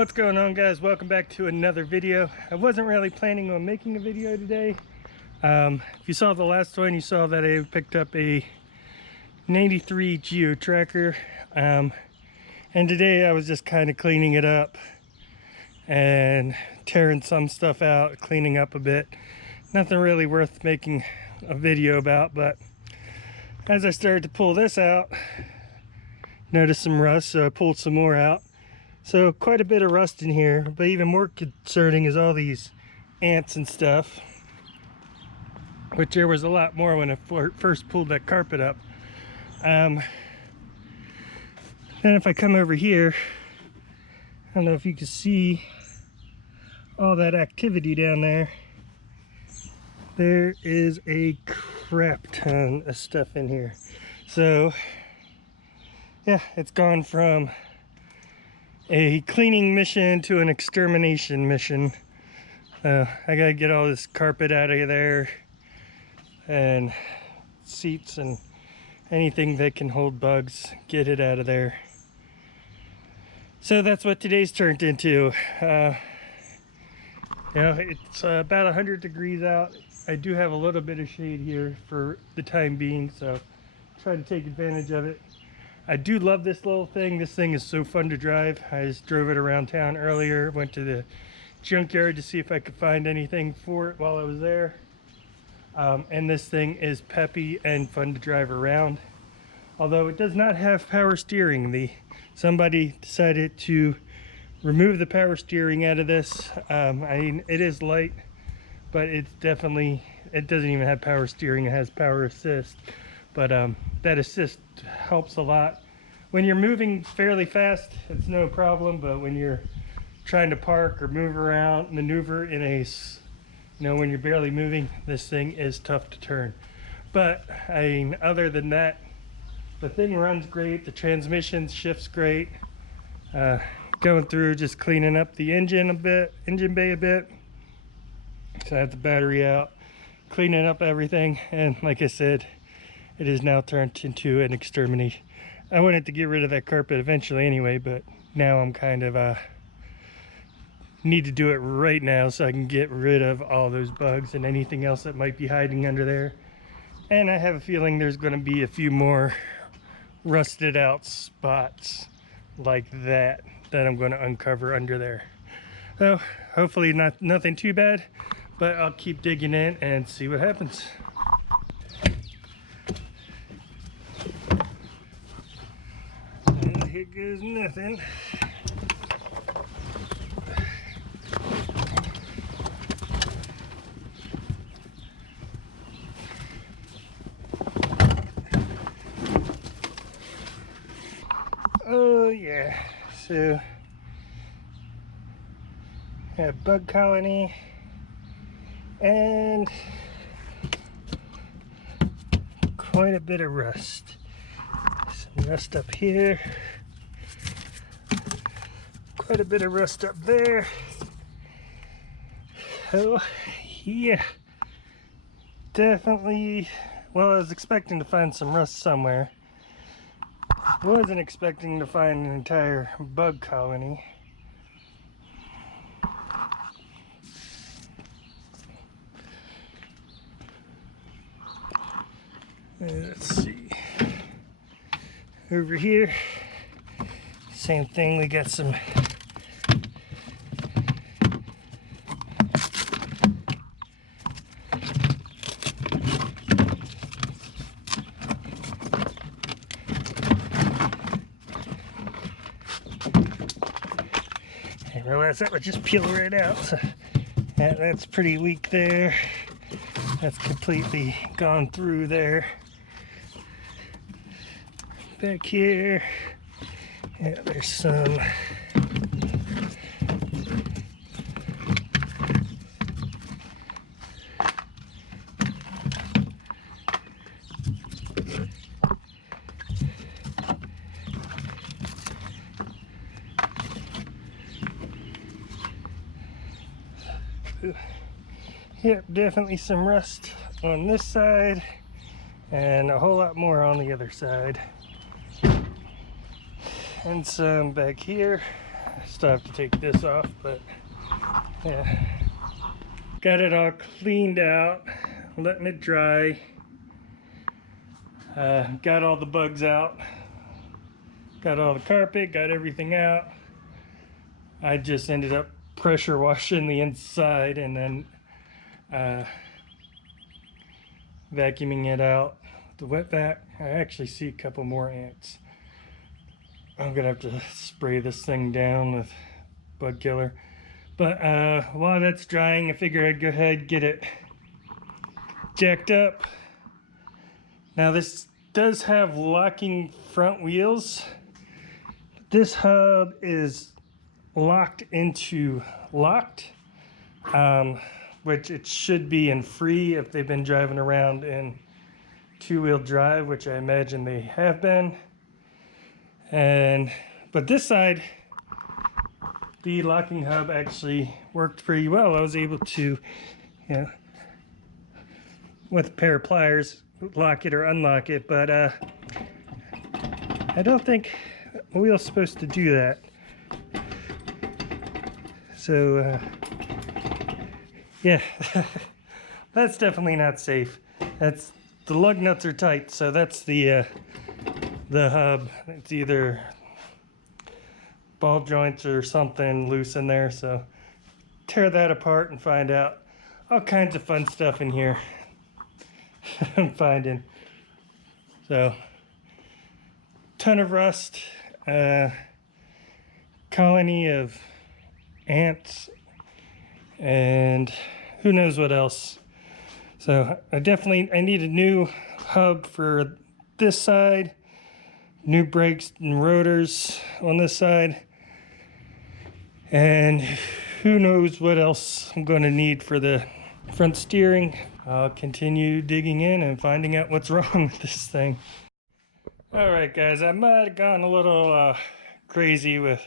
What's going on, guys? Welcome back to another video. I wasn't really planning on making a video today. If you saw the last one, you saw that I picked up a 93 Geo Tracker, and today I was just kind of cleaning it up and tearing some stuff out, cleaning up a bit. Nothing really worth making a video about, but as I started to pull this out, noticed some rust, so I pulled some more out. So quite a bit of rust in here, but even more concerning is all these ants and stuff, which there was a lot more when I first pulled that carpet up. Then if I come over here, I don't know if you can see all that activity down there. There is a crap ton of stuff in here. So yeah, it's gone from a cleaning mission to an extermination mission. I gotta get all this carpet out of there and seats and anything that can hold bugs, get it out of there. So that's what today's turned into. It's about 100 degrees out. I do have a little bit of shade here for the time being, so try to take advantage of it. I do love this little thing. This thing is so fun to drive. I just drove it around town earlier, went to the junkyard to see if I could find anything for it while I was there. And this thing is peppy and fun to drive around. Although it does not have power steering. Somebody decided to remove the power steering out of this. I mean, it is light, but it doesn't even have power steering. It has power assist. But that assist helps a lot. When you're moving fairly fast, it's no problem, but when you're trying to park or move around, maneuver in a, when you're barely moving, this thing is tough to turn. But I mean, other than that, the thing runs great. The transmission shifts great. Going through, just cleaning up the engine bay a bit. So I have the battery out, cleaning up everything, and like I said, it is now turned into an extermination. I wanted to get rid of that carpet eventually anyway, but now I'm kind of need to do it right now so I can get rid of all those bugs and anything else that might be hiding under there. And I have a feeling there's going to be a few more rusted out spots like that I'm going to uncover under there. So hopefully nothing too bad, but I'll keep digging in and see what happens. Here goes nothing. Oh yeah, so a bug colony and quite a bit of rust. Some rust up here. Quite a bit of rust up there. Oh yeah, definitely. Well, I was expecting to find some rust somewhere. Wasn't expecting to find an entire bug colony. Let's see. Over here, same thing. We got some I realized that would just peel right out. So that's pretty weak there. That's completely gone through there. Back here, yeah, there's some. Yep, definitely some rust on this side and a whole lot more on the other side. And some back here. Still have to take this off, but yeah. Got it all cleaned out, letting it dry. Got all the bugs out. Got all the carpet, got everything out. I just ended up pressure washing the inside and then vacuuming it out with the wet vac. I actually see a couple more ants. I'm gonna have to spray this thing down with bug killer. But while that's drying, I figure I'd go ahead and get it jacked up. Now this does have locking front wheels. This hub is locked into locked, which it should be in free if they've been driving around in two-wheel drive, which I imagine they have been. But this side, the locking hub actually worked pretty well. I was able to, you know, with a pair of pliers, lock it or unlock it, but I don't think a wheel's supposed to do that. So yeah, that's definitely not safe. That's the lug nuts are tight, so that's the hub. It's either ball joints or something loose in there, so tear that apart and find out all kinds of fun stuff in here. I'm finding. So ton of rust, colony of ants, and who knows what else. So I need a new hub for this side, new brakes and rotors on this side, and who knows what else I'm going to need for the front steering. I'll continue digging in and finding out what's wrong with this thing. All right, guys, I might have gone a little crazy with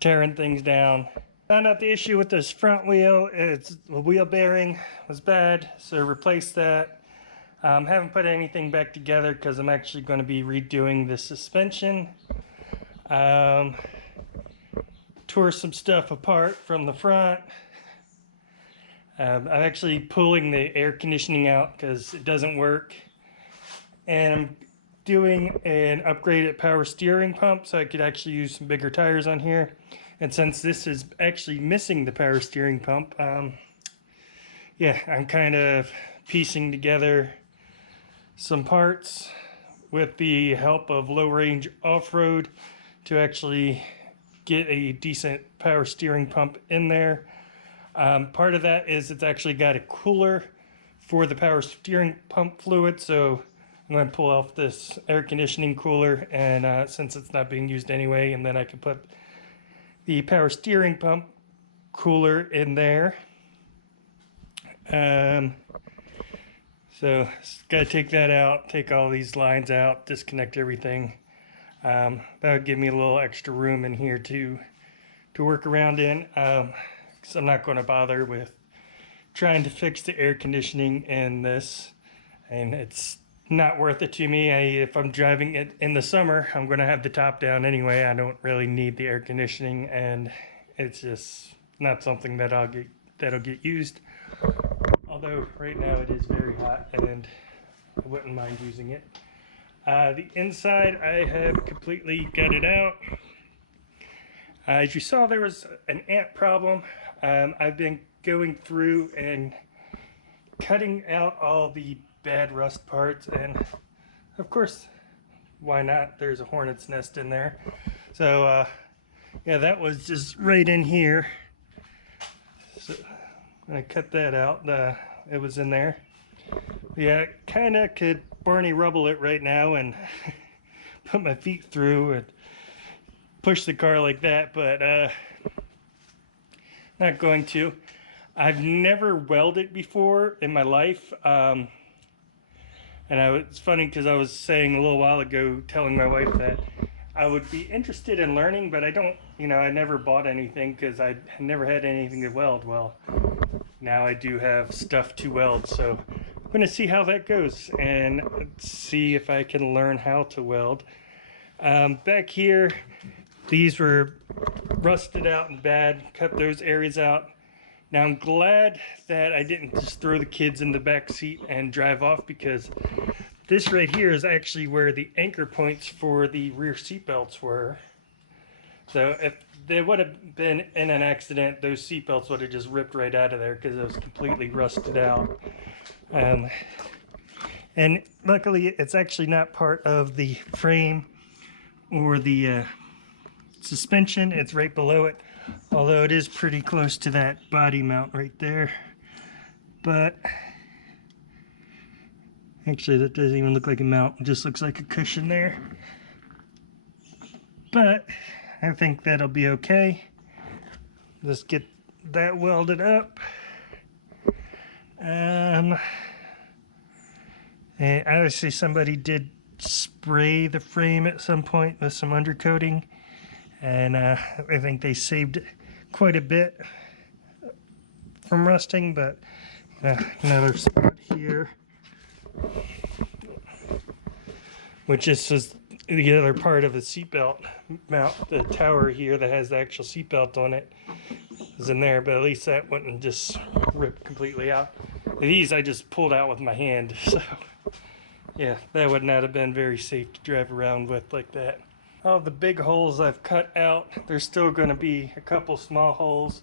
tearing things down. Found out the issue with this front wheel. It's the wheel bearing was bad, so replaced that. Haven't put anything back together because I'm actually going to be redoing the suspension. Tore some stuff apart from the front. I'm actually pulling the air conditioning out because it doesn't work. And I'm doing an upgraded power steering pump so I could actually use some bigger tires on here. And since this is actually missing the power steering pump, yeah, I'm kind of piecing together some parts with the help of low range off-road to actually get a decent power steering pump in there. Part of that is it's actually got a cooler for the power steering pump fluid, so I'm going to pull off this air conditioning cooler, and since it's not being used anyway, and then I can put the power steering pump cooler in there. So got to take that out, take all these lines out, disconnect everything. That would give me a little extra room in here to work around in. Because I'm not going to bother with trying to fix the air conditioning in this, and it's not worth it to me. If I'm driving it in the summer, I'm going to have the top down anyway. I don't really need the air conditioning, and it's just not something that'll get used. Although right now it is very hot, and I wouldn't mind using it. The inside I have completely gutted out. As you saw, there was an ant problem. I've been going through and cutting out all the bad rust parts, and of course, why not? There's a hornet's nest in there. So yeah, that was just right in here. So I cut that out. It was in there. Yeah, kind of could Barney Rubble it right now and put my feet through and push the car like that, but not going to. I've never welded before in my life, and it's funny because I was saying a little while ago, telling my wife that I would be interested in learning, but I don't, I never bought anything because I never had anything to weld. Well, now I do have stuff to weld, so I'm going to see how that goes and see if I can learn how to weld. Back here, these were rusted out and bad. Cut those areas out. Now I'm glad that I didn't just throw the kids in the back seat and drive off, because this right here is actually where the anchor points for the rear seat belts were. So if they would have been in an accident, those seat belts would have just ripped right out of there because it was completely rusted out. And luckily it's actually not part of the frame or the suspension. It's right below it, although it is pretty close to that body mount right there. But actually that doesn't even look like a mount, it just looks like a cushion there. But I think that'll be okay. Let's get that welded up. And obviously somebody did spray the frame at some point with some undercoating, and I think they saved quite a bit from rusting. But another spot here, which is the other part of the seatbelt mount. The tower here that has the actual seatbelt on it is in there, but at least that wouldn't just rip completely out. These I just pulled out with my hand, so yeah, that would not have been very safe to drive around with like that. All the big holes I've cut out. There's still going to be a couple small holes,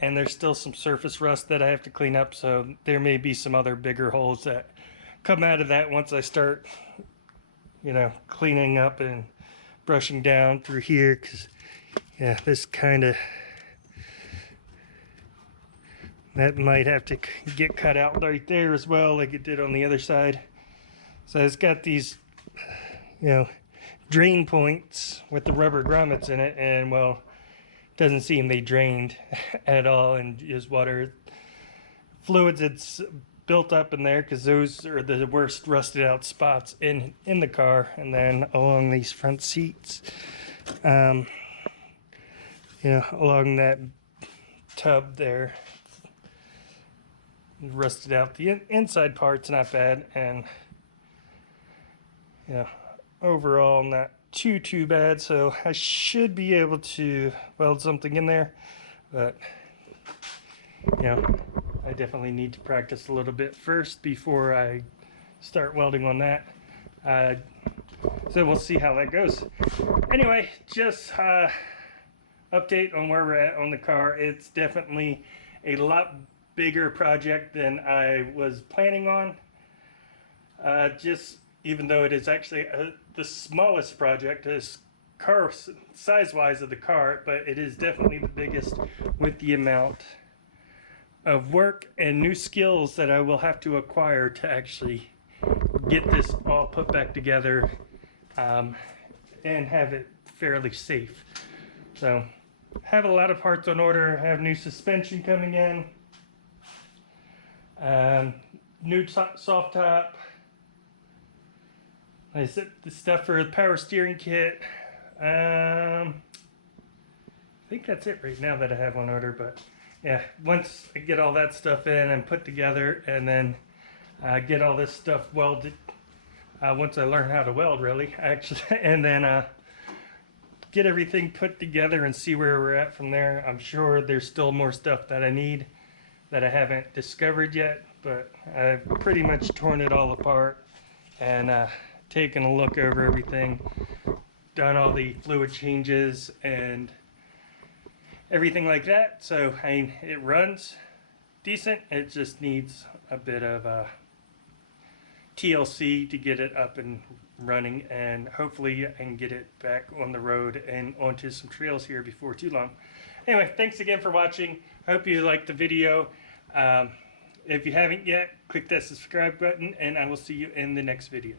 and there's still some surface rust that I have to clean up, so there may be some other bigger holes that come out of that once I start, you know, cleaning up and brushing down through here. Because yeah, this kind of, that might have to get cut out right there as well, like it did on the other side. So it's got these, you know, drain points with the rubber grommets in it, and well, doesn't seem they drained at all, and just water fluids that's built up in there, because those are the worst rusted out spots in the car. And then along these front seats, you know, along that tub there, rusted out. The inside part's not bad, and you know, overall not too bad. So I should be able to weld something in there, but you know, I definitely need to practice a little bit first before I start welding on that. So we'll see how that goes. Anyway, just update on where we're at on the car. It's definitely a lot bigger project than I was planning on. Just even though it is actually the smallest project as car size-wise of the car, but it is definitely the biggest with the amount of work and new skills that I will have to acquire to actually get this all put back together and have it fairly safe. So have a lot of parts on order. Have new suspension coming in, new soft top. I set the stuff for the power steering kit. I think that's it right now that I have on order, but yeah, once I get all that stuff in and put together, and then get all this stuff welded, once I learn how to weld really, actually, and then get everything put together and see where we're at from there. I'm sure there's still more stuff that I need that I haven't discovered yet, but I've pretty much torn it all apart and taken a look over everything, done all the fluid changes and everything like that. So I mean, it runs decent. It just needs a bit of TLC to get it up and running, and hopefully I can get it back on the road and onto some trails here before too long. Anyway, thanks again for watching. Hope you liked the video. If you haven't yet, click that subscribe button, and I will see you in the next video.